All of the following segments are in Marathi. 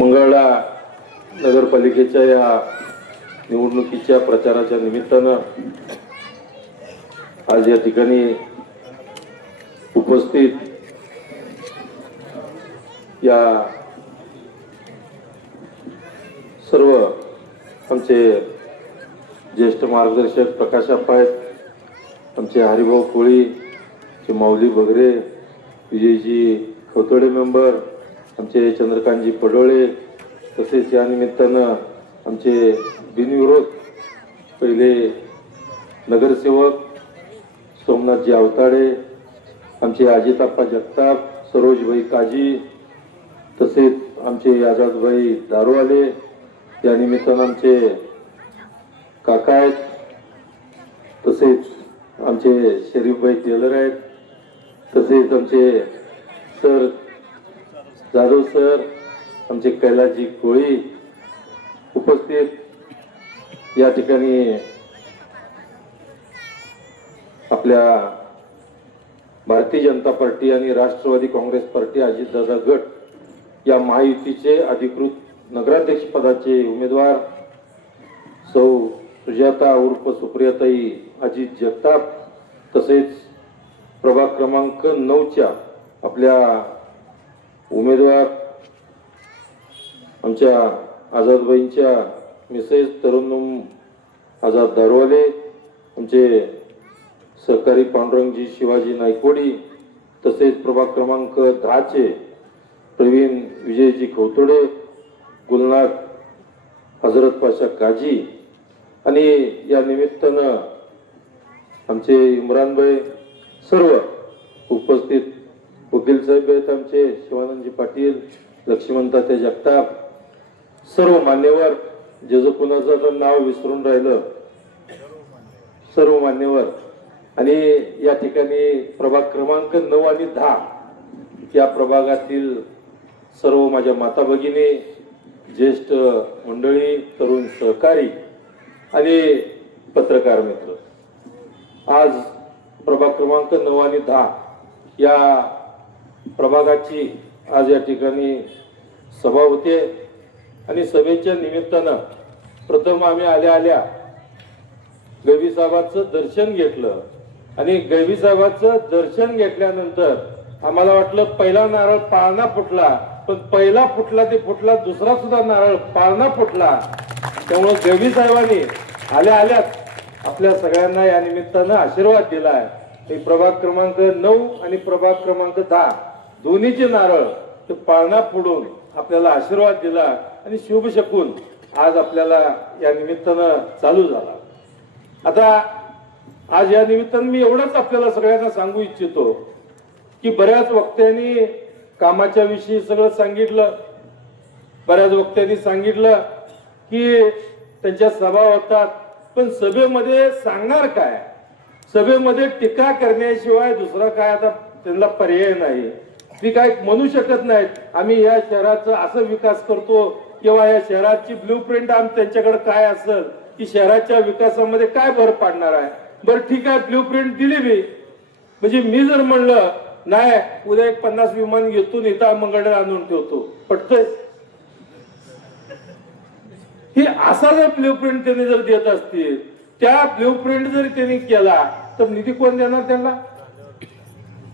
मंगळा नगरपालिकेच्या या निवडणुकीच्या प्रचाराच्या निमित्तानं आज या ठिकाणी उपस्थित या सर्व आमचे ज्येष्ठ मार्गदर्शक प्रकाश अप्पा आहेत, आमचे हरिभाऊ कोळी, माऊली बगरे, विजयजी खोतोडे मेंबर, आमचे चंद्रकांतजी पडोळे, तसेच या निमित्तानं आमचे बिनविरोध पहिले नगरसेवक सोमनाथजी आवताडे, आमचे अजिताप्पा जगताप, सरोजभाई काजी, तसेच आमचे आजादभाई दारूवाले, या निमित्तानं आमचे काका आहेत, तसेच आमचे शरीफभाई टेलर आहेत, तसेच आमचे सर जाधव सर, आमचे कैलासजी कोळी उपस्थित या ठिकाणी आपल्या भारतीय जनता पार्टी आणि राष्ट्रवादी काँग्रेस पार्टी अजितदादा गट या महायुतीचे अधिकृत नगराध्यक्ष पदाचे उमेदवार सौ सुजाता उर्फ सुप्रियाताई अजित जगताप, तसेच प्रभाग क्रमांक 9च्या आपल्या उमेदवार आमच्या आजादबाईंच्या मिसेस तरुण आजाद दारूवाले, आमचे सहकारी पांडुरंगजी शिवाजी नायकोडी, तसेच प्रभाग क्रमांक 10चे प्रवीण विजयजी खोतोडे, गुलनाथ हजरत पाशा काजी, आणि या निमित्तानं आमचे इम्रानभाई, सर्व उपस्थित वकील साहेब आहेत आमचे शिवानंदजी पाटील, लक्ष्मणतात्या जगताप, सर्व मान्यवर, जे कुणाचं तर नाव विसरून राहिलं, सर्व मान्यवर, आणि या ठिकाणी प्रभाग क्रमांक 9 आणि 10 या प्रभागातील सर्व माझ्या माता भगिनी, ज्येष्ठ मंडळी, तरुण सहकारी आणि पत्रकार मित्र, आज प्रभाग क्रमांक 9 आणि 10 या प्रभागाची आज या ठिकाणी सभा होते. आणि सभेच्या निमित्तानं प्रथम आम्ही आल्या गैवी साहेबांचं दर्शन घेतलं, आणि गैवी साहेबांचं दर्शन घेतल्यानंतर आम्हाला वाटलं पहिला नारळ पाळणा फुटला, पण पहिला फुटला ते फुटला, दुसरा सुद्धा नारळ पाळणा फुटला. त्यामुळे गैवी साहेबांनी आल्याच आपल्या सगळ्यांना या निमित्तानं आशीर्वाद दिलाय. प्रभाग क्रमांक 9 आणि प्रभाग क्रमांक 10 दोन्हीचे नारळ ते पाळणा फोडून आपल्याला आशीर्वाद दिला, आणि शुभ शकून आज आपल्याला या निमित्तानं चालू झाला. आता आज या निमित्तानं मी एवढंच आपल्याला सगळ्यांना सांगू इच्छितो की बऱ्याच वक्त्यांनी कामाच्या विषयी सगळं सांगितलं, बऱ्याच वक्त्यांनी सांगितलं की त्यांच्या सभा होतात, पण सभेमध्ये सांगणार काय, सभेमध्ये टीका करण्याशिवाय दुसरा काय आता त्यांना पर्याय नाही. ती काय म्हणू शकत नाहीत आम्ही या शहराचा असं विकास करतो, किंवा या शहराची ब्ल्यूप्रिंट त्यांच्याकडे काय असेल की शहराच्या विकासामध्ये काय भर पाडणार आहे. बरं ठीक आहे, ब्ल्यूप्रिंट दिली मी, म्हणजे मी जर म्हणलं नाही उद्या एक 50 विमान घेतो इथं मंगळवार आणून ठेवतो, पटतंय? ही असा जर ब्ल्यूप्रिंट त्यांनी जर देत असतील, त्या ब्ल्यूप्रिंट जरी त्यांनी केला तर निधी कोण देणार त्यांना?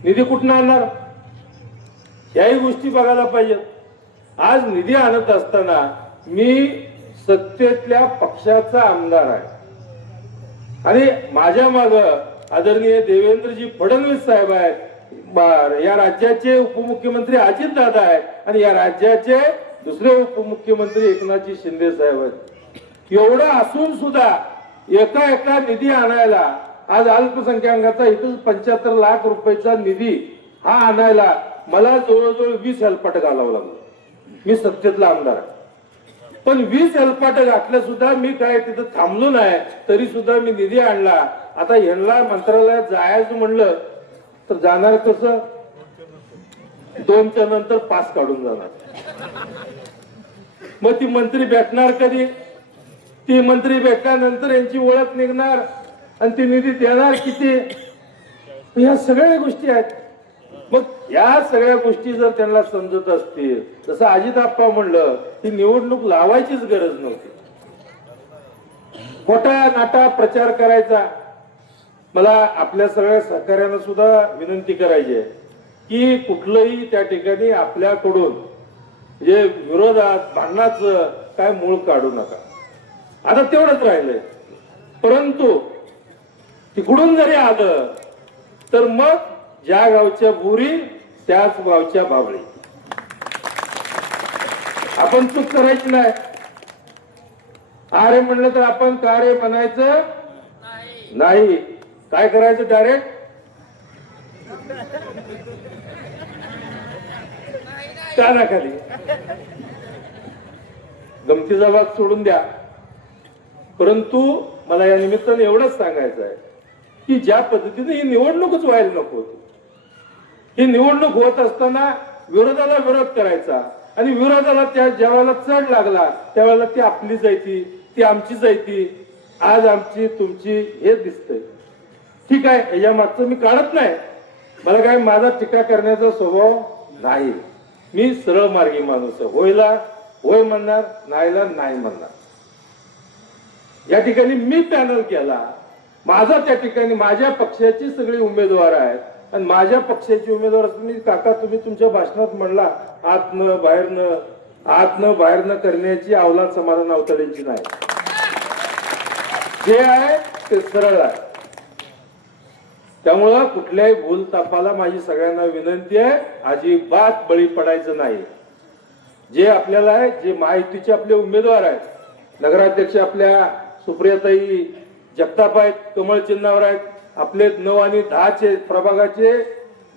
निधी कुठून आणणार? याही गोष्टी बघायला पाहिजेत. आज निधी आणत असताना मी सत्तेतल्या पक्षाचा आमदार आहे, आणि माझ्या माग आदरणीय देवेंद्रजी फडणवीस साहेब आहेत, या राज्याचे उपमुख्यमंत्री अजितदादा आहेत, आणि या राज्याचे दुसरे उपमुख्यमंत्री एकनाथजी शिंदे साहेब आहेत. एवढं असून सुद्धा एका निधी आणायला आज अल्पसंख्याकाचा इथं 75 लाख रुपयाचा निधी हा आणायला मला जवळजवळ 20 हेलपाट घालावं लागलं. मी सत्तेतला आमदार आहे, पण 20 हेलपाट घातल्या सुद्धा मी काय तिथं थांबलो नाही, तरी सुद्धा मी निधी आणला. आता यांना मंत्रालयात जायचं म्हणलं तर जाणार कसं? 2च्या नंतर पास काढून जाणार. मग ती मंत्री भेटणार कधी? ती मंत्री भेटल्यानंतर यांची ओळख निघणार, आणि ती निधी देणार किती? या सगळ्या गोष्टी आहेत. मग या सगळ्या गोष्टी जर त्यांना समजत असतील, जसं अजितआप्पा म्हणलं, ही निवडणूक लावायचीच गरज नव्हती. खोटा नाटा प्रचार करायचा. मला आपल्या सगळ्या सहकार्यांना सुद्धा विनंती करायची आहे की कुठलंही त्या ठिकाणी आपल्याकडून जे विरोधात भांडणाचं काय मूळ काढू नका. आता तेवढंच राहिलंय. परंतु तिकडून जरी आलं तर मग ज्या गावच्या बुरी त्याच गावच्या बाबळी. आपण चूक करायची नाही. अरे म्हणलं तर आपण का रे म्हणायचं नाही. काय करायचं? डायरेक्ट कानाखाली. गमतीचा भाग सोडून द्या. परंतु मला या निमित्ताने एवढंच सांगायचं आहे की ज्या पद्धतीने ही निवडणूकच व्हायला नको होती. ही निवडणूक होत असताना विरोधाला विरोध करायचा आणि विरोधाला त्या ज्यावेळेला चढ लागला त्यावेळेला ती आपली जायती, ती आमची जायती. आज आमची तुमची हे दिसतंय. ठीक आहे, या मागचं मी काढत नाही. मला काय माझा टीका करण्याचा स्वभाव नाही. मी सरळ मार्गी माणूस आहे. होयला होय म्हणणार, नाहीला नाही म्हणणार. या ठिकाणी मी पॅनल केला. माझा त्या ठिकाणी माझ्या पक्षाची सगळी उमेदवार आहेत आणि माझ्या पक्षाची उमेदवार तुम्ही काका तुम्ही तुमच्या भाषणात म्हणला आतनं बाहेरनं करण्याची अवलाद समाधान अवतड्यांची नाही. जे आहे ते सरळ आहे. त्यामुळं कुठल्याही भूलतापाला माझी सगळ्यांना विनंती आहे, अजिबात बळी पडायचं नाही. जे आपल्याला आहे, जे महायुतीचे आपले उमेदवार आहेत, नगराध्यक्ष आपल्या सुप्रियाताई जगताप आहेत, कमळ चिन्हावर आहेत. आपले 9 आणि 10 प्रभागाचे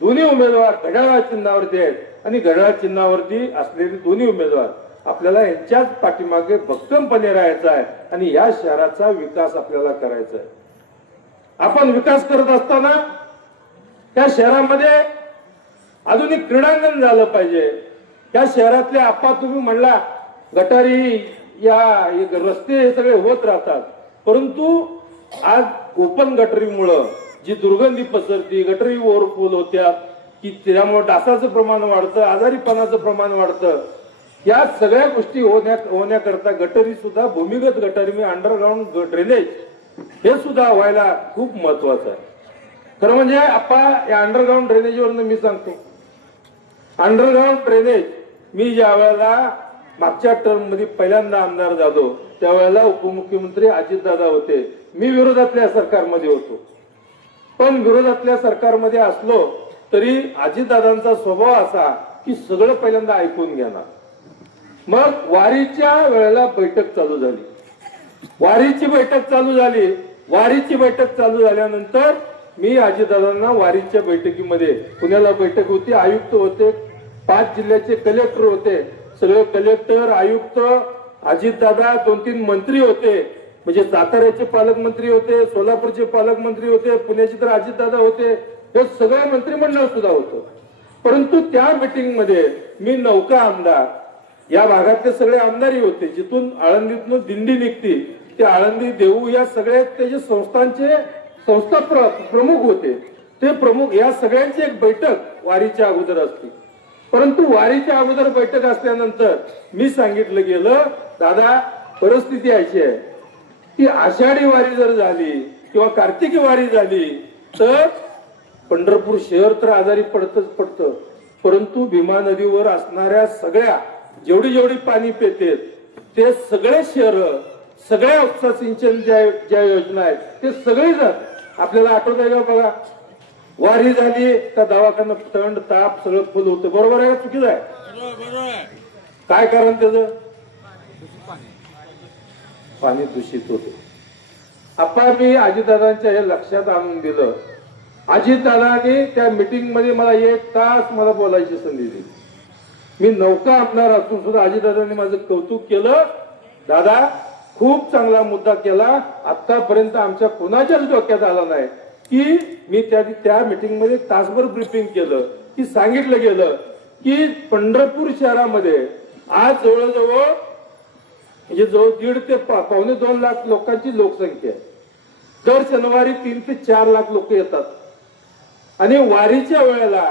दोन्ही उमेदवार घड्याळ चिन्हावरती आहेत आणि घड्याळ चिन्हावरती असलेले दोन्ही उमेदवार आपल्याला यांच्याच पाठीमागे भक्कमपणे राहायचा आहे आणि या शहराचा विकास आपल्याला करायचा आहे. आपण विकास करत असताना त्या शहरामध्ये आधुनिक क्रीडांगण झालं पाहिजे. त्या शहरातले आप्पा तुम्ही म्हणला गटारी या रस्ते हे सगळे होत राहतात, परंतु आज ओपन गटरीमुळं जी दुर्गंधी पसरती, गटरी ओव्हरफुल होत्या की त्यामुळे डासाचं प्रमाण वाढतं, आजारीपणाचं प्रमाण वाढतं. या सगळ्या गोष्टी होण्याकरता गटरी सुद्धा भूमिगत गटारी मी अंडरग्राऊंड ड्रेनेज हे सुद्धा व्हायला खूप महत्वाचं आहे. खरं म्हणजे आपण या अंडरग्राऊंड ड्रेनेजवरनं मी सांगतो, अंडरग्राऊंड ड्रेनेज मी ज्या वेळेला मागच्या टर्म मध्ये पहिल्यांदा आमदार झालो त्यावेळेला उपमुख्यमंत्री अजितदादा होते. मी विरोधातल्या सरकारमध्ये होतो, पण विरोधातल्या सरकारमध्ये असलो तरी अजितदादांचा स्वभाव असा की सगळं पहिल्यांदा ऐकून घेणार. मग वारीच्या वेळेला बैठक चालू झाली. वारीची बैठक चालू झाल्यानंतर मी अजितदादांना वारीच्या बैठकीमध्ये, पुण्याला बैठक होती, आयुक्त होते, 5 जिल्ह्याचे कलेक्टर होते, सगळे कलेक्टर आयुक्त, अजितदादा, 2-3 मंत्री होते. म्हणजे साताऱ्याचे पालकमंत्री होते, सोलापूरचे पालकमंत्री होते, पुण्याचे तर अजितदादा होते, हे सगळे मंत्रिमंडळ सुद्धा होतं. परंतु त्या मीटिंग मध्ये मी नौका आमदार, या भागातले सगळे आमदारही होते. जिथून आळंदीतून दिंडी निघती ते आळंदी देऊ या सगळ्या त्याचे संस्था प्रमुख होते. ते प्रमुख या सगळ्यांची एक बैठक वारीच्या अगोदर असते. परंतु वारीच्या अगोदर बैठक असल्यानंतर मी सांगितलं गेलं, दादा परिस्थिती अशी आहे की आषाढी वारी जर झाली किंवा कार्तिकी वारी झाली तर पंढरपूर शहर तर आजारी पडतं, परंतु भीमा नदीवर असणाऱ्या सगळ्या जेवढी पाणी पेतेत ते सगळे शहर, सगळ्या उपसा सिंचन ज्या योजना आहेत ते सगळे जण आपल्याला आठवत आहे का बघा. वारी झाली का दवाखाना थंड ताप सगळं फुल होतं. बरोबर आहे का चुकीचं आहे? काय कारण त्याचं? पाणी दूषित होते. आपण मी अजितदादांच्या हे लक्षात आणून दिलं. अजितदादांनी त्या मीटिंग मध्ये मला 1 तास मला बोलायची संधी दिली. मी नौका आमदार असून सुद्धा अजितदादांनी माझं कौतुक केलं. दादा खूप चांगला मुद्दा केला, आतापर्यंत आमच्या कोणाच्याच डोक्यात आला नाही की मी त्या मीटिंग मध्ये तासभर ब्रीफिंग केलं की सांगितलं गेलं की पंढरपूर शहरामध्ये आज जवळजवळ म्हणजे 1.5 ते 1.25 लाख लोकांची लोकसंख्या आहे. दर शनिवारी 3 ते 4 लाख लोक येतात आणि वारीच्या वेळेला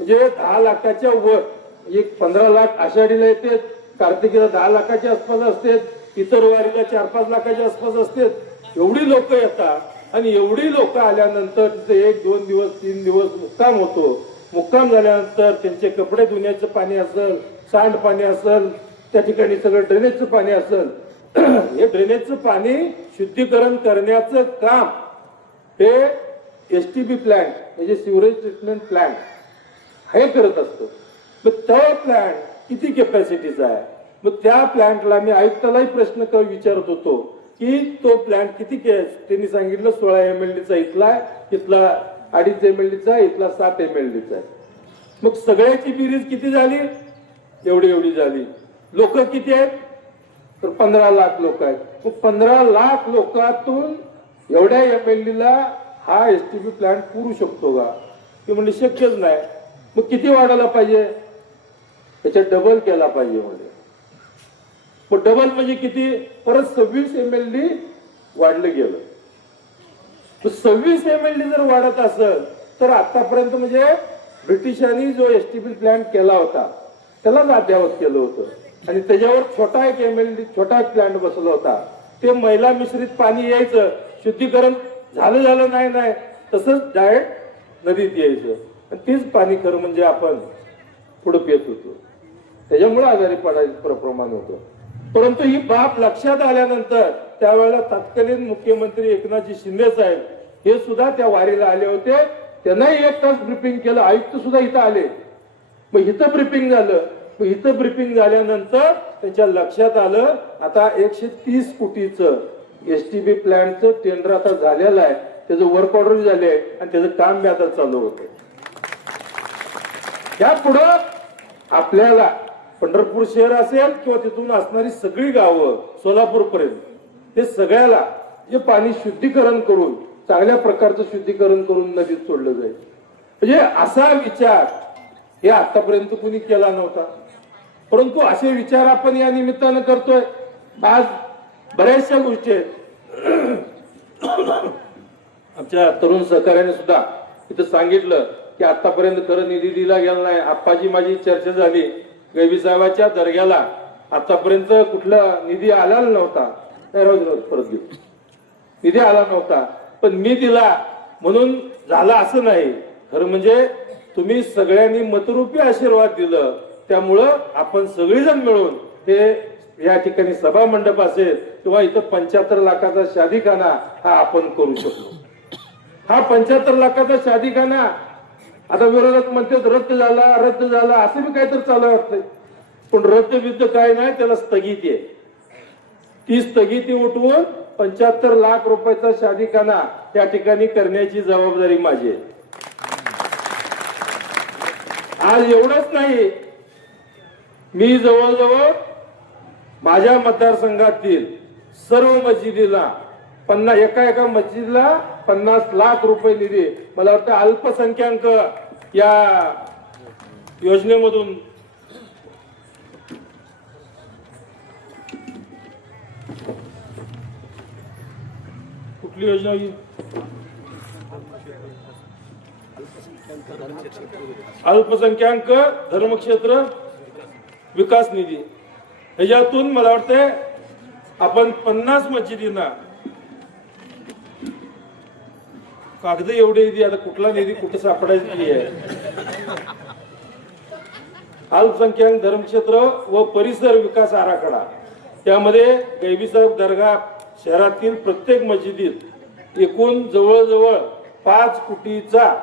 म्हणजे 10 लाखाच्या वर, एक 15 लाख आषाढीला येते, कार्तिकीला 10 लाखाच्या आसपास असते, इतर वारीला 4-5 लाखाच्या आसपास असते. एवढी लोक येतात आणि एवढी लोक आल्यानंतर तिथे 1-2 दिवस 3 दिवस मुक्काम होतो. मुक्काम झाल्यानंतर त्यांचे कपडे धुण्याचं पाणी असेल, सांडपाणी असेल, त्या ठिकाणी सगळं ड्रेनेजचं पाणी असेल, हे ड्रेनेजचं पाणी शुद्धीकरण करण्याचं काम हे STB प्लॅन्ट म्हणजे सिवरेज ट्रीटमेंट प्लॅन्ट हे करत असतो. मग तो प्लॅन्ट किती कॅपॅसिटीचा आहे? मग त्या प्लॅन्टला मी आयुक्तालाही प्रश्न विचारत होतो की तो प्लॅन्ट किती, त्यांनी सांगितलं 16 MLDचा इथला 2.5 MLDचा, इथला 7 MLDचा आहे. मग सगळ्याची बेरीज किती झाली? एवढी झाली. लोक किती आहेत? तर 15 लाख लोक आहेत. मग 15 लाख लोकांतून एवढ्या MLDला हा STB प्लॅन्ट पुरू शकतो का? ते म्हणजे शक्यच नाही. मग किती वाढायला पाहिजे? त्याच्यात डबल केला पाहिजे. म्हणजे मग डबल म्हणजे किती? परत 26 MLD वाढलं गेलं. 26 MLD जर वाढत असेल तर आतापर्यंत म्हणजे ब्रिटिशांनी जो STB प्लॅन्ट केला होता त्यालाच अद्यावत केलं होतं आणि त्याच्यावर छोटा एक छोटा एक प्लॅन्ट बसवला होता. ते मैला मिश्रित पाणी यायचं, शुद्धीकरण झालं नाही तसंच डायरेक्ट नदीत यायचं आणि तेच पाणी खरं म्हणजे आपण पुढे पित होतो. त्याच्यामुळे आजारी पडायचं प्रमाण होतं. परंतु ही बाब लक्षात आल्यानंतर त्यावेळेला तत्कालीन मुख्यमंत्री एकनाथजी शिंदे साहेब हे सुद्धा त्या वारीला आले होते. त्यांनाही 1 तास ब्रीफिंग केलं. आयुक्त सुद्धा इथं आले. मग इथं ब्रीफिंग झालं. मग इथं ब्रीफिंग झाल्यानंतर त्यांच्या लक्षात आलं आता 130 कोटीचं STB प्लॅन्टचं टेंडर आता झालेलं आहे, त्याचं वर्क ऑर्डर झाले आणि त्याचं काम बी आता चालू होतं. यापुढं आपल्याला पंढरपूर शहर असेल किंवा तिथून असणारी सगळी गावं सोलापूर पर्यंत हे सगळ्याला जे पाणी शुद्धीकरण करून चांगल्या प्रकारचं शुद्धीकरण करून नदीत सोडलं जाईल. म्हणजे असा विचार हे आतापर्यंत कुणी केला नव्हता. परंतु असे विचार आपण या निमित्तानं करतोय. आज बऱ्याचशा गोष्टी आहेत. आमच्या तरुण सहकार्याने सुद्धा इथं सांगितलं की आतापर्यंत खरं निधी दिला गेला नाही. आप्पाजी माझी चर्चा झाली, गैबी साहेबाच्या दर्ग्याला आतापर्यंत कुठला निधी आला नव्हता. परत घेऊ, निधी आला नव्हता पण मी दिला म्हणून झाला असं नाही. खरं म्हणजे तुम्ही सगळ्यांनी मतरूपी आशीर्वाद दिलं, त्यामुळं आपण सगळेजण मिळून हे या ठिकाणी सभा मंडप असेल किंवा इथं 75 लाखाचा शादीखाना हा आपण करू शकलो. हा 75 लाखाचा शादीखाना आता विरोधक म्हणतात रद्द झाला असं बी काहीतरी चालू वाटतंय. पण रद्द काय नाही, त्याला स्थगिती आहे. ती स्थगिती उठवून 75 लाख रुपयाचा शादीखाना त्या ठिकाणी करण्याची जबाबदारी माझी आहे. आज एवढंच नाही, मी जवळजवळ माझ्या मतदारसंघातील सर्व मस्जिदीला एका मस्जिदला 50 लाख रुपये निधी मला वाटतं अल्पसंख्याक या योजनेमधून कुठली योजना ही? अल्पसंख्याक धर्मक्षेत्र विकास निधी. ह्याच्यातून मला वाटतंय आपण 50 मस्जिदींना कागद एवढे निधी, आता कुठला निधी कुठे सापडायची आहे. अल्पसंख्याक धर्मक्षेत्र व परिसर विकास आराखडा, त्यामध्ये गैबी साहेब दर्गा शहरातील प्रत्येक मस्जिदीत एकूण जवळजवळ 5 कोटीचा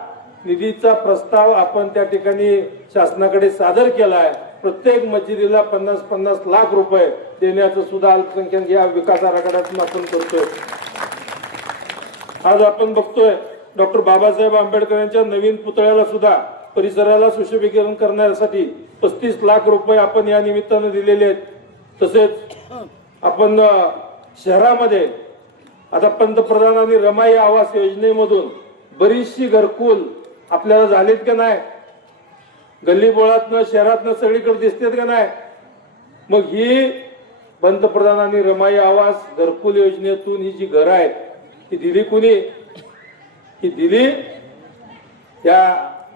निधीचा प्रस्ताव आपण त्या ठिकाणी शासनाकडे सादर केलाय. प्रत्येक मस्जिदीला 50-50 लाख रुपये देण्याचं सुद्धा अल्पसंख्याक या विकास आराखड्यातून आपण करतोय. आज आपण बघतोय डॉक्टर बाबासाहेब आंबेडकर यांच्या नवीन पुतळ्याला सुद्धा परिसराला सुशोभीकरण करण्यासाठी 35 लाख रुपये आपण या निमित्तानं दिलेले आहेत. तसेच आपण शहरामध्ये आता पंतप्रधानांनी रमाई आवास योजनेमधून बरीचशी घरकुल आपल्याला झालीत का नाही? गल्ली बोळातनं शहरातनं सगळीकडे दिसतेत का नाही? मग ही पंतप्रधानांनी रमाई आवास घरकुल योजनेतून ही जी घरं आहेत ही दिली कुणी? ही दिली या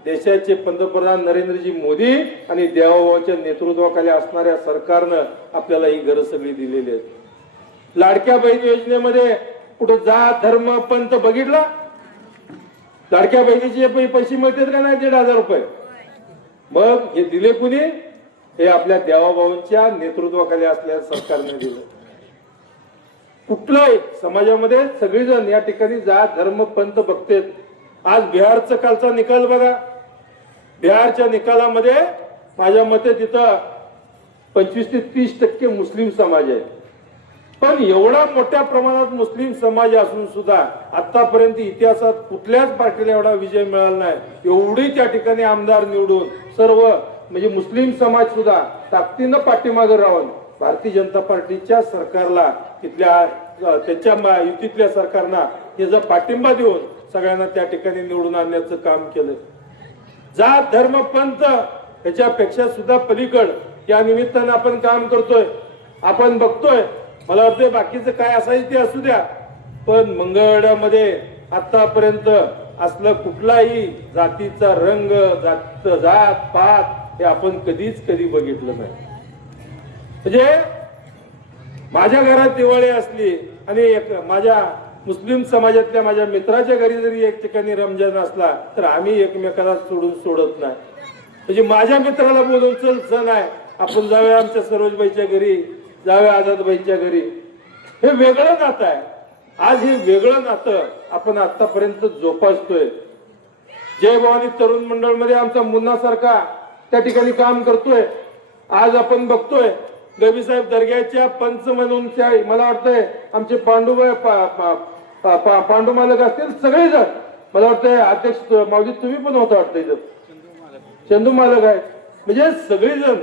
देशाचे पंतप्रधान नरेंद्रजी मोदी आणि देवाभावांच्या नेतृत्वाखाली असणाऱ्या सरकारनं आपल्याला ही घरं सगळी दिलेली आहेत। लाडक्या बहीण योजनेमध्ये कुठं जात धर्म पंथ बघितला? लाडक्या बहिणीचे पैसे मिळतात का नाही? 1,500 रुपये। मग हे दिले कुणी? हे आपल्या देवाभावांच्या नेतृत्वाखाली असलेल्या सरकारने दिलं। कुठलाही समाजामध्ये सगळेजण या ठिकाणी जात धर्म पंथ बघतात। आज बिहारचा कालचा निकाल बघा। बिहारच्या निकालामध्ये माझ्या मते तिथं 25 ते 30% मुस्लिम समाज आहे। पण एवढा मोठ्या प्रमाणात मुस्लिम समाज असून सुद्धा आतापर्यंत इतिहासात कुठल्याच पार्टीला एवढा विजय मिळाला नाही। एवढी त्या ठिकाणी आमदार निवडून सर्व म्हणजे मुस्लिम समाज सुद्धा ताकदीनं पाठीमागे राहून भारतीय जनता पार्टीच्या सरकारला तिथल्या त्यांच्या युतीतल्या सरकारना याचा पाठिंबा देऊन सगळ्यांना त्या ठिकाणी निवडून आणण्याचं काम केलं। जात धर्म पंथ याच्यापेक्षा सुद्धा पलीकड या निमित्तानं आपण काम करतोय, आपण बघतोय। मला वाटतं बाकीचं काय असायचं ते असू द्या, पण मंगळवेढ्यामध्ये आतापर्यंत असलं कुठलाही जातीचा रंग जात पात हे आपण कधी बघितलं नाही। म्हणजे माझ्या घरात दिवाळी असली आणि माझ्या मुस्लिम समाजातल्या माझ्या मित्राच्या घरी जरी एक ठिकाणी रमजान असला तर आम्ही एकमेकाला सोडत नाही। म्हणजे माझ्या मित्राला बोलून चल सण आहे आपण जाऊया आमच्या सरोजबाईच्या घरी, जाऊया आझादबाईंच्या घरी। हे वेगळं नातं आहे। आज हे वेगळं नातं आपण आतापर्यंत जोपासतोय। जय भवानी तरुण मंडळ मध्ये आमचा मुन्ना सारखा त्या ठिकाणी काम करतोय। आज आपण बघतोय गवी साहेब दर्ग्याच्या पंच म्हणून मला वाटतंय आमचे पांडू मालक असतील सगळेजण, मला वाटतंय अध्यक्ष माऊली तुम्ही पण होता वाटतं इथं, चंदू मालक आहे। म्हणजे सगळेजण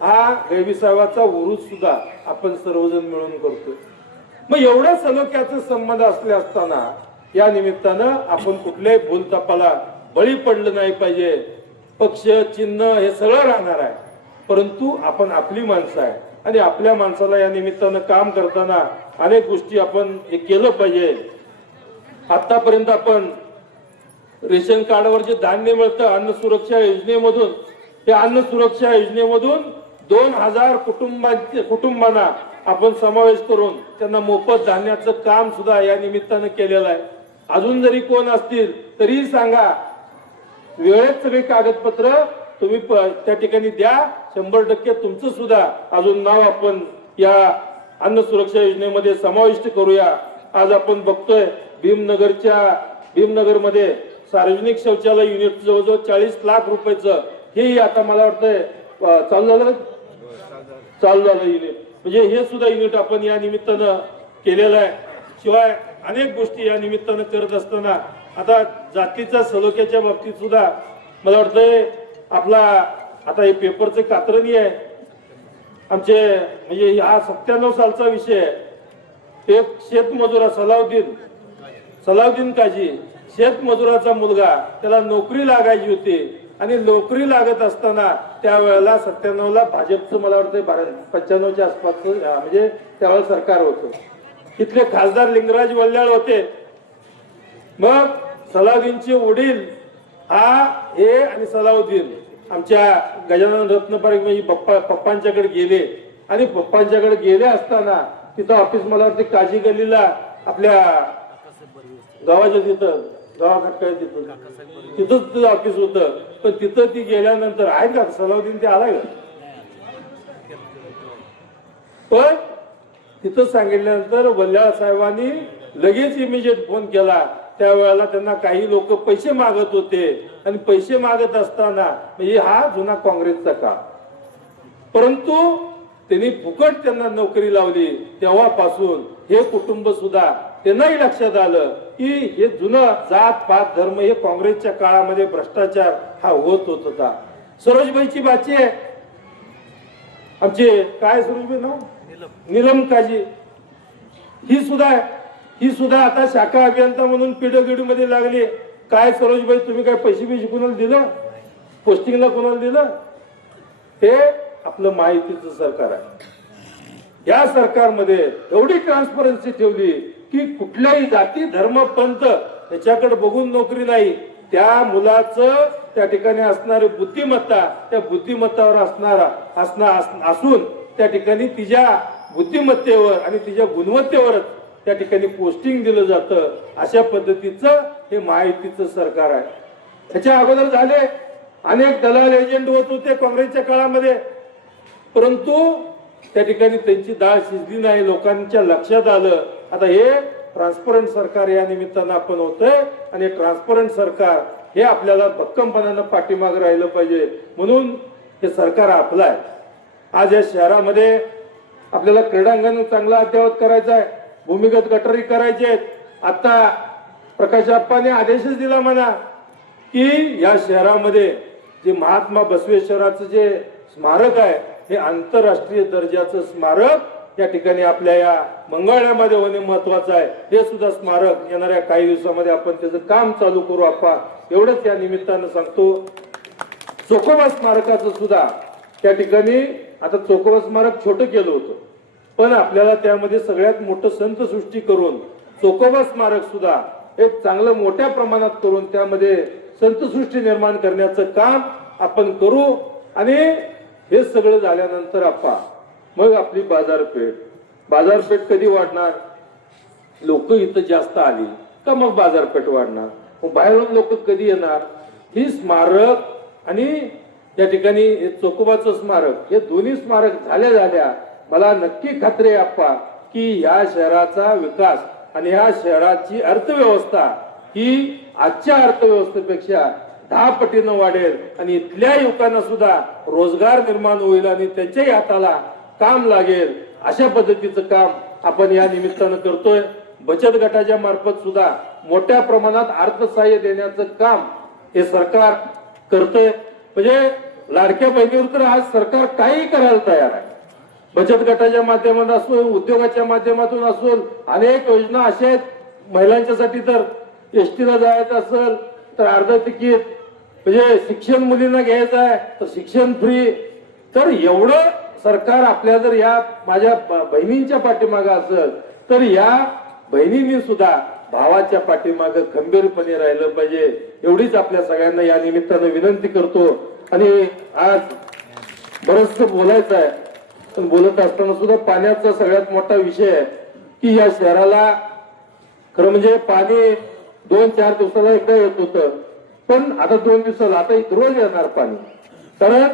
हा गवी साहेबाचा उरूस सुद्धा आपण सर्वजण मिळून करतोय। मग एवढ्या सलोख्याचा संबंध असले असताना या निमित्तानं आपण कुठल्याही भूलथापाला बळी पडलं नाही पाहिजे। पक्ष चिन्ह हे सगळं राहणार आहे, परंतु आपण आपली माणसं आहे आणि आपल्या माणसाला या निमित्तानं काम करताना अनेक गोष्टी आपण हे केलं पाहिजे। आतापर्यंत आपण रेशन कार्डवर जे धान्य मिळतं अन्न सुरक्षा योजनेमधून, त्या अन्न सुरक्षा योजनेमधून 2000 कुटुंबांना आपण समावेश करून त्यांना मोफत धान्याचं काम सुद्धा या निमित्तानं केलेलं आहे। अजून जरी कोण असतील तरी सांगा, वेळेत सगळी कागदपत्र तुम्ही त्या ठिकाणी द्या, 100% तुमचं सुद्धा अजून नाव आपण या अन्न सुरक्षा योजनेमध्ये समाविष्ट करूया। आज आपण बघतोय भीमनगर मध्ये सार्वजनिक शौचालय युनिट जवळजवळ 40 लाख रुपयाचं हे आता मला वाटतंय चालू झालं युनिट। म्हणजे हे सुद्धा युनिट आपण या निमित्तानं केलेलं आहे। शिवाय अनेक गोष्टी या निमित्तानं करत असताना आता जातीच्या सलोख्याच्या बाबतीत सुद्धा मला वाटतंय आपला आता हे पेपरचे कात्रणी आहे आमचे, म्हणजे हा 97 सालचा विषय आहे। एक शेतमजुरा सलाउद्दीन काजी शेतमजुराचा मुलगा, त्याला नोकरी लागायची होती आणि नोकरी लागत असताना त्यावेळेला 97 ला भाजपचं मला वाटतं 95च्या आसपास म्हणजे त्यावेळेला सरकार होतं। इथले खासदार लिंगराज वल्ल्याळ होते। मग सलाउद्दीनचे वडील हे आणि सलाउद्दीन आमच्या गजानन रत्नपारख म्हणजे पप्पांच्याकडे गेले आणि पप्पांच्याकडे गेले असताना तिथं ऑफिस मला वाटतं काजी गल्लीला आपल्या गावाच्या तिथं गावाकडे तिथंच ऑफिस होतं। पण तिथं ती गेल्यानंतर आहे का सलाउद्दीन ते आलाय का? पण तिथं सांगितल्यानंतर वल्ल्याळ साहेबांनी लगेच इमिजिएट फोन केला। त्यावेळेला त्यांना काही लोक पैसे मागत होते आणि पैसे मागत असताना म्हणजे हा जुना काँग्रेसचा काळ, परंतु त्यांनी फुकट त्यांना नोकरी लावली। तेव्हापासून हे कुटुंब सुद्धा त्यांनाही लक्षात आलं की हे जुनं जात पात धर्म हे काँग्रेसच्या काळामध्ये भ्रष्टाचार हा होत होता। सरोजबाईची बाची आहे आमचे, काय सरोजबाई नाव, नीलम काजी, ही सुद्धा आता शाखा अभियंता म्हणून पीडब्ल्यूडी मध्ये लागली। काय सरोजबाई तुम्ही काय पैसे कोणाला दिलं, पोस्टिंगला कोणाला दिलं? हे आपलं माहितीचं सरकार आहे। या सरकारमध्ये एवढी ट्रान्सपरन्सी ठेवली की कुठल्याही जाती धर्म पंथ याच्याकडे बघून नोकरी नाही, त्या मुलाचं त्या ठिकाणी असणारी बुद्धिमत्ता त्या बुद्धिमत्तावर असून त्या ठिकाणी तिच्या बुद्धिमत्तेवर आणि तिच्या गुणवत्तेवरच त्या ठिकाणी पोस्टिंग दिलं जातं. अशा पद्धतीचं हे महायुतीचं सरकार आहे. ह्याच्या अगोदर झाले अनेक दलाल एजंट होत होते काँग्रेसच्या काळामध्ये, परंतु त्या ठिकाणी त्यांची डाळ शिजली नाही. लोकांच्या लक्षात आलं आता हे ट्रान्सपरंट सरकार या निमित्तानं आपण होतंय आणि ट्रान्सपरंट सरकार हे आपल्याला भक्कमपणानं पाठीमागे राहिलं पाहिजे, म्हणून हे सरकार आपलं आहे. आज या शहरामध्ये आपल्याला क्रीडांगण चांगला अद्ययावत करायचा आहे, भूमिगत गटारी करायचे आहेत. आता प्रकाश आप्पाने आदेशच दिला म्हणा की या शहरामध्ये जे महात्मा बसवेश्वराचं जे स्मारक आहे हे आंतरराष्ट्रीय दर्जाचं स्मारक या ठिकाणी आपल्या या मंगळ्यामध्ये होणे महत्वाचं आहे. हे सुद्धा स्मारक येणाऱ्या काही दिवसामध्ये आपण त्याचं काम चालू करू आप्पा, एवढंच या निमित्तानं सांगतो. चोखोबा स्मारकाचं सुद्धा त्या ठिकाणी आता चोखोबा स्मारक छोटं केलं होतं, पण आपल्याला त्यामध्ये सगळ्यात मोठं संत सृष्टी करून चोखोबा स्मारक सुद्धा एक चांगलं मोठ्या प्रमाणात करून त्यामध्ये संतसृष्टी निर्माण करण्याचं काम आपण करू. आणि हे सगळं झाल्यानंतर आप्पा मग आपली बाजारपेठ कधी वाढणार? लोक इथं जास्त आली का मग बाजारपेठ वाढणार. मग बाहेरून लोक कधी येणार? ही स्मारक आणि त्या ठिकाणी चोखोबाचं स्मारक हे दोन्ही स्मारक झाल्या मला नक्की खात्री आहे आप्पा की या शहराचा विकास आणि या शहराची अर्थव्यवस्था ही आजच्या अर्थव्यवस्थेपेक्षा 10 पटीनं वाढेल आणि इथल्या युवकांना सुद्धा रोजगार निर्माण होईल आणि त्यांच्याही हाताला काम लागेल. अशा पद्धतीचं काम आपण या निमित्तानं करतोय. बचत गटाच्या मार्फत सुद्धा मोठ्या प्रमाणात अर्थसहाय्य देण्याचं काम हे सरकार करतंय. म्हणजे लाडक्या बहिणीवर तर आज सरकार काही करायला तयार आहे. बचत गटाच्या माध्यमातून असो, उद्योगाच्या माध्यमातून असो, अनेक योजना अशा आहेत. महिलांच्यासाठी तर एसटीला जायचं असेल तर अर्ध तिकीट, म्हणजे शिक्षण मुलींना घ्यायचं आहे तर शिक्षण फ्री. तर एवढं सरकार आपल्या जर या माझ्या बहिणींच्या पाठीमागे असेल तर या बहिणींनी सुद्धा भावाच्या पाठीमागे खंबीरपणे राहिलं पाहिजे, एवढीच आपल्या सगळ्यांना या निमित्तानं विनंती करतो. आणि आज बरंच बोलायचं आहे, पण बोलत असताना सुद्धा पाण्याचा सगळ्यात मोठा विषय आहे की या शहराला खरं म्हणजे पाणी 2-4 दिवसाला एकदा येत होतं, पण आता 2 दिवसाला आता रोज येणार पाणी. कारण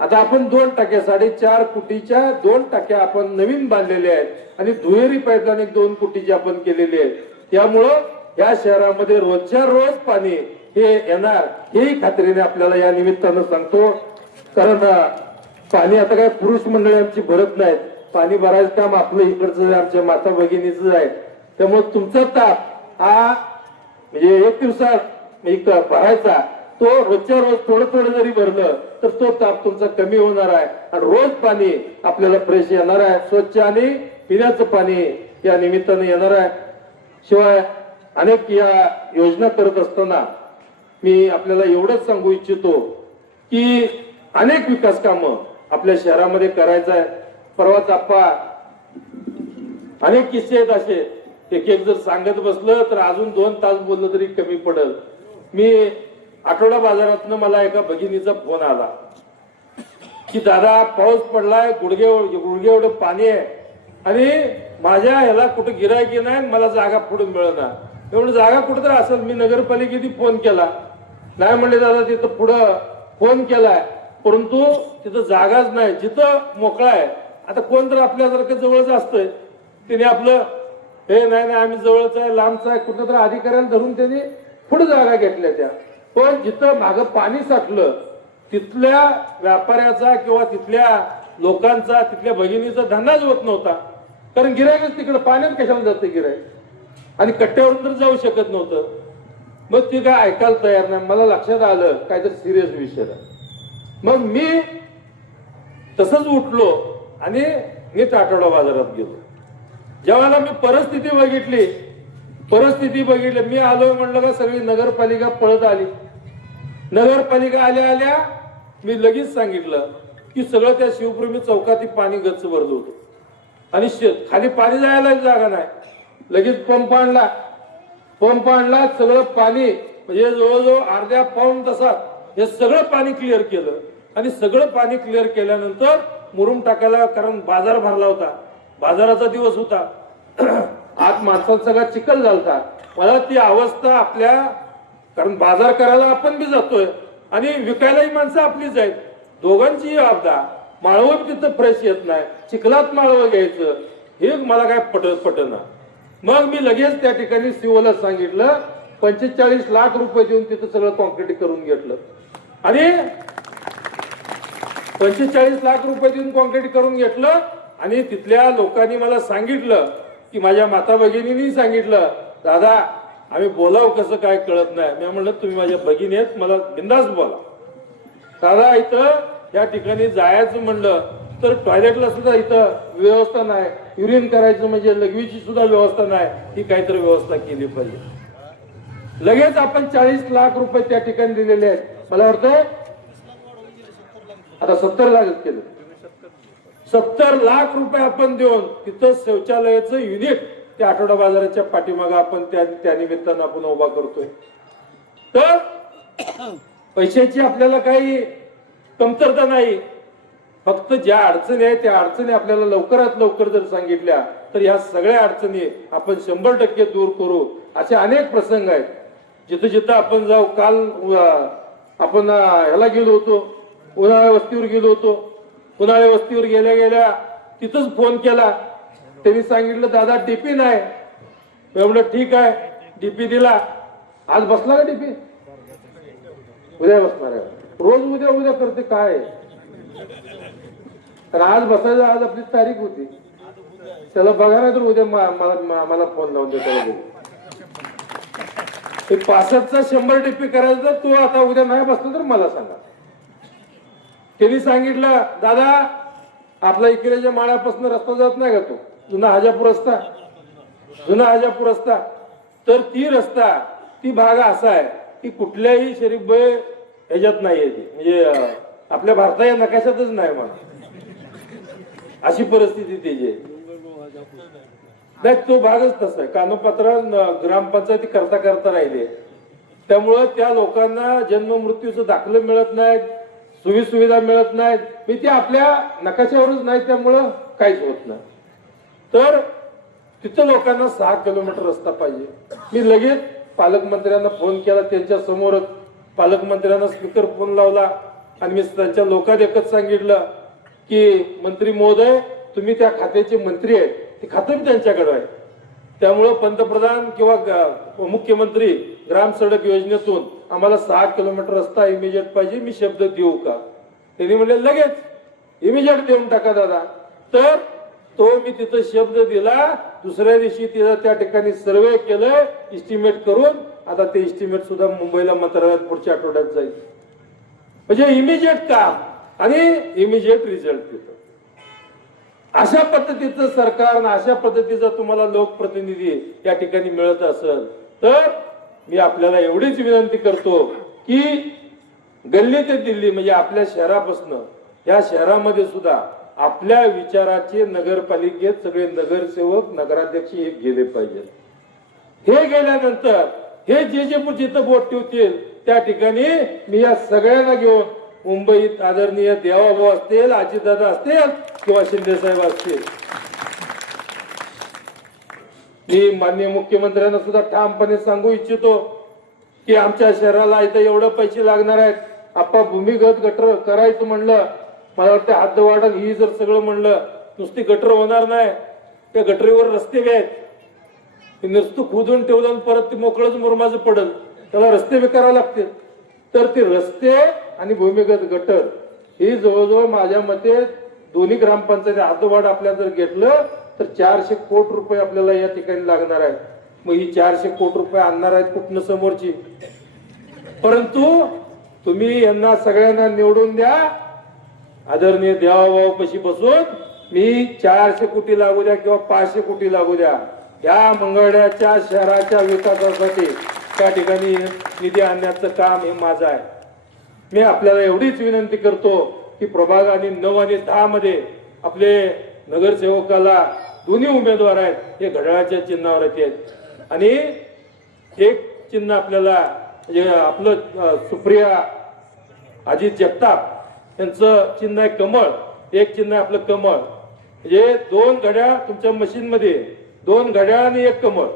आता आपण 2 टाक्या 4.5 कोटीच्या 2 टाक्या आपण नवीन बांधलेल्या आहेत आणि दुहेरी पाईपलाईन 2 कोटीची आपण केलेली आहे. त्यामुळं या शहरामध्ये रोजच्या रोज पाणी हे येणार हेही खात्रीने आपल्याला या निमित्तानं सांगतो. कारण पाणी आता काय पुरुष मंडळी आमची भरत नाहीत, पाणी भरायचं काम आपलं इकडचं आमच्या माता भगिनीच आहे. त्यामुळे तुमचा ताप हा म्हणजे 1 दिवसात एक भरायचा तो रोजच्या रोज थोडं जरी भरलं तर तो ताप तुमचा कमी होणार आहे आणि रोज पाणी आपल्याला फ्रेश येणार आहे, स्वच्छ आणि पिण्याचं पाणी या निमित्तानं येणार आहे. शिवाय अनेक या योजना करत असताना मी आपल्याला एवढंच सांगू इच्छितो की अनेक विकास कामं आपल्या शहरामध्ये करायचं आहे. परवाच आप्पा अनेक किस्से आहेत असे, एक जर सांगत बसलं तर अजून 2 तास बोललं तरी कमी पडल. मी आठवडा बाजारातनं मला एका भगिनीचा फोन आला की दादा पाऊस पडलाय, गुडघे एवढं पाणी आहे आणि माझ्या ह्याला कुठं गिरायकी नाही, मला जागा पुढून मिळणार. एवढं जागा कुठं तर असेल. मी नगरपालिकेने फोन केला, नाही म्हणले दादा तिथं पुढं फोन केलाय परंतु तिथं जागाच नाही, जिथं मोकळा आहे. आता कोण तर आपल्यासारखं जवळच असतंय, तिने आपलं हे नाही आम्ही जवळच आहे लांबच आहे कुठं तर अधिकाऱ्याला धरून त्यांनी पुढे जागा घेतल्या त्या. पण जिथं मागं पाणी साठलं तिथल्या व्यापाऱ्याचा किंवा तिथल्या लोकांचा तिथल्या भगिनीचा धंदाच होत नव्हता. कारण गिरायकच तिकडे पाण्यात कशाला जातं गिरायक आणि कट्ट्यावरून तर जाऊ शकत नव्हतं. मग ती काय ऐकायला तयार नाही. मला लक्षात आलं काहीतरी सिरियस विषय आहे. मग मी तसंच उठलो आणि नीट आठवडा बाजारात गेलो. जेव्हा मी परिस्थिती बघितली मी आलो म्हणलं का सगळी नगरपालिका पळत आली. नगरपालिका आल्या मी लगेच सांगितलं की सगळं त्या शिवप्रेमी चौकात पाणी गच्च भरलं होतं आणि खाली पाणी जायला जागा नाही. लगेच पंप आणला सगळं पाणी म्हणजे जवळजवळ अर्ध्या पाऊण तासात हे सगळं पाणी क्लिअर केलं आणि सगळं पाणी क्लिअर केल्यानंतर मुरुम टाकायला, कारण बाजार भरला होता, बाजाराचा दिवस होता, आत माणसाचा सगळा चिखल झालता. मला ती अवस्था आपल्या, कारण बाजार करायला आपण बी जातोय आणि विकायलाही माणसं आपलीच आहेत, दोघांचीही आपदा. माळवं तिथं फ्रेश येत नाही, चिखलात माळवं घ्यायचं हे मला काय पटना. मग मी लगेच त्या ठिकाणी सीओला सांगितलं, 45 लाख रुपये देऊन तिथं सगळं कॉन्क्रीट करून घेतलं आणि 45 लाख रुपये देऊन कॉन्क्रीट करून घेतलं. आणि तिथल्या लोकांनी मला सांगितलं की माझ्या माता भगिनींनी सांगितलं, दादा आम्ही बोलाव कसं काय कळत नाही. मी म्हणलं तुम्ही माझ्या भगिनी आहेत, मला बिंदास बोला. दादा इथं या ठिकाणी जायचं म्हणलं तर टॉयलेटला सुद्धा इथं व्यवस्था नाही, युरिन करायचं म्हणजे लघवीची सुद्धा व्यवस्था नाही, ही काहीतरी व्यवस्था केली पाहिजे. लगेच आपण 40 लाख रुपये त्या ठिकाणी दिलेले आहेत. मला वाटतंय आता 70 लाख केलं. 70 लाख रुपये आपण देऊन तिथं शौचालयाचं युनिट त्या आठवडा बाजाराच्या पाठीमागे आपण त्या निमित्तानं आपण उभा करतोय. तर पैशाची आपल्याला काही कमतरता नाही, फक्त ज्या अडचणी आहेत त्या अडचणी आपल्याला लवकरात लवकर जर सांगितल्या तर या सगळ्या अडचणी आपण 100% दूर करू. असे अनेक प्रसंग आहेत जिथं जिथं आपण जाऊ. काल आपण ह्याला गेलो होतो, उन्हाळ्या वस्तीवर गेलो होतो. उन्हाळ्या वस्तीवर गेल्या गेल्या तिथंच फोन केला, त्यांनी सांगितलं दादा डीपी नाही. म्हणलं ठीक आहे, डीपी दिला. आज बसला का डीपी? उद्या बसणार आहे. रोज उद्या उद्या करते काय, तर आज बसायचं, आज आपली तारीख होती. त्याला बघा नाही तर उद्या मला फोन लावून देतो. 65चा 100 डीपी करायचं तर तू आता उद्या नाही बसला तर मला सांगा. त्यांनी सांगितलं दादा आपला इकडेच्या माळ्यापासून रस्ता जात नाही का, तो जुना हाजापूर रस्ता, तर ती रस्ता ती भाग असा आहे की कुठल्याही शरीफ ह्याच्यात नाहीये, ती म्हणजे आपल्या भारताच्या नकाशातच नाही म्हणा, अशी परिस्थिती त्याची. नाही तो भागच तसा आहे. कानोपात्र ग्रामपंचायती करता राहिले, त्यामुळं त्या लोकांना जन्म मृत्यूचं दाखलं मिळत नाहीत, सुविधा मिळत नाहीत. मी ते आपल्या नकाशावरच नाही, त्यामुळं काहीच होत नाही. तर तिथं लोकांना 6 किलोमीटर रस्ता पाहिजे. मी लगेच पालकमंत्र्यांना फोन केला, त्यांच्या समोरच पालकमंत्र्यांना स्पीकर फोन लावला आणि मी त्यांच्या लोकांना एकच सांगितलं की मंत्री महोदय तुम्ही त्या खात्याचे मंत्री आहेत, ते खातं त्यांच्याकडे आहे, त्यामुळं पंतप्रधान किंवा मुख्यमंत्री ग्राम सडक योजनेतून आम्हाला 6 किलोमीटर रस्ता इमिजिएट पाहिजे, मी शब्द देऊ का? त्यांनी म्हणले लगेच इमिजिएट देऊन टाका दादा. तर तो मी तिथं शब्द दिला. दुसऱ्या दिवशी तिथं त्या ठिकाणी सर्वे केलं इस्टिमेट करून. आता ते इस्टिमेट सुद्धा मुंबईला मंत्रालयात पुढच्या आठवड्यात जाईल. म्हणजे इमिजिएट काम आणि इमिजिएट रिझल्ट तिथं. अशा पद्धतीचं सरकार, अशा पद्धतीचा तुम्हाला लोकप्रतिनिधी या ठिकाणी मिळत असेल तर मी आपल्याला एवढीच विनंती करतो की गल्ली ते दिल्ली म्हणजे आपल्या शहरापासून या शहरामध्ये सुद्धा आपल्या विचाराचे नगरपालिकेत सगळे नगरसेवक नगराध्यक्ष हे गेले पाहिजेत. हे गेल्यानंतर हे जे जिथं बोट ठेवतील त्या ठिकाणी मी या सगळ्यांना घेऊन मुंबईत आदरणीय देवाभाऊ असतील, अजितदादा असतील किंवा शिंदे साहेब असतील, मी माननीय मुख्यमंत्र्यांना सुद्धा ठामपणे सांगू इच्छितो की आमच्या शहराला इथं एवढं पैसे लागणार आहेत. आपण भूमिगत गटर करायचं म्हणलं, मला वाटतं हात वाढल ही जर सगळं म्हणलं नुसती गटर होणार नाही. त्या गटरीवर रस्ते बी आहेत, नुसतं खोदून ठेवलं परत ते मोकळंच मुरमाचं पडल, त्याला रस्ते बी करावे लागतील. तर ते रस्ते आणि भूमिगत गटर ही जवळजवळ माझ्या मते दोन्ही ग्रामपंचायती हातवाढ आपल्या जर घेतलं तर 400 कोटी रुपये आपल्याला या ठिकाणी लागणार आहेत. मग ही 400 कोटी रुपये आणणार आहेत कुठनं समोरची? परंतु तुम्ही यांना सगळ्यांना निवडून द्या, आदरणीय देवाभाऊ पशी बसून मी 400 कोटी लागू द्या किंवा 500 कोटी लागू द्या, या मंगळवेढ्याच्या शहराच्या विकासासाठी त्या ठिकाणी निधी आणण्याचं काम हे माझं आहे. मी आपल्याला एवढीच विनंती करतो की प्रभाग आणि 9 आणि 10 मध्ये आपले नगरसेवकाला दोन्ही उमेदवार आहेत हे घड्याळाच्या चिन्हावर आहेत आणि एक चिन्ह आपल्याला म्हणजे आपलं सुप्रिया अजित जगताप यांचं चिन्ह आहे कमळ, एक चिन्ह आहे आपलं कमळ. म्हणजे 2 घड्याळ तुमच्या मशीन मध्ये, 2 घड्याळ आणि 1 कमळ,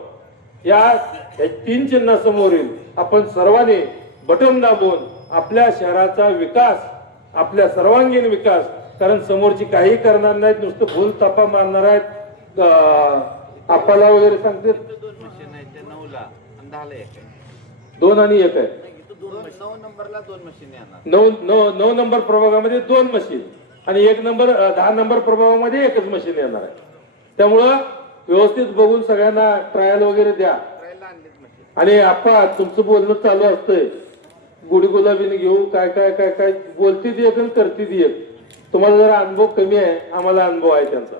या 3 चिन्ह समोर येईल. आपण सर्वांनी बटन दाबून आपल्या शहराचा विकास, आपल्या सर्वांगीण विकास, कारण समोरची काही करणार नाहीत, नुसतं भूल तपा मारणार आहेत, आपल्याला वगैरे सांगतील. 2 आणि 1 आहे. 9 नंबरला 2 मशीन येणार. 9 नंबर प्रभागामध्ये 2 मशीन आणि 1 नंबर 10 नंबर प्रभागामध्ये 1च मशीन येणार आहे. त्यामुळं व्यवस्थित बघून सगळ्यांना ट्रायल वगैरे द्या. आणि आपा तुमचं बोलणं चालू असतंय, गुढी गुलाबीने घेऊ, काय काय काय काय बोलती ती एक आणि करती ती एक. तुम्हाला जरा अनुभव कमी आहे, आम्हाला अनुभव आहे त्यांचा.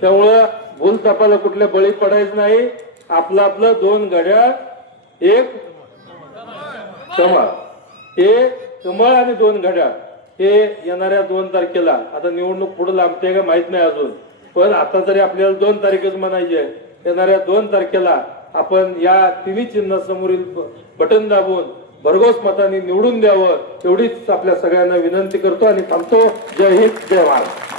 त्यामुळं भूल तपाला कुठल्या बळी पडायचं नाही. आपलं आपलं 2 घड्याळ 1 कमळ, हे कमळ आणि 2 घड्याळ हे येणाऱ्या 2 तारखेला. आता निवडणूक पुढे लांबते का माहित नाही अजून, पण आता तरी आपल्याला 2 तारीखच म्हणायची आहे. येणाऱ्या 2 तारखेला आपण या तिन्ही चिन्ह समोरील बटन दाबून भरघोस मताने निवडून द्यावं, एवढीच आपल्या सगळ्यांना विनंती करतो आणि थांबतो. जय हिंद, जय महाराष्ट्र.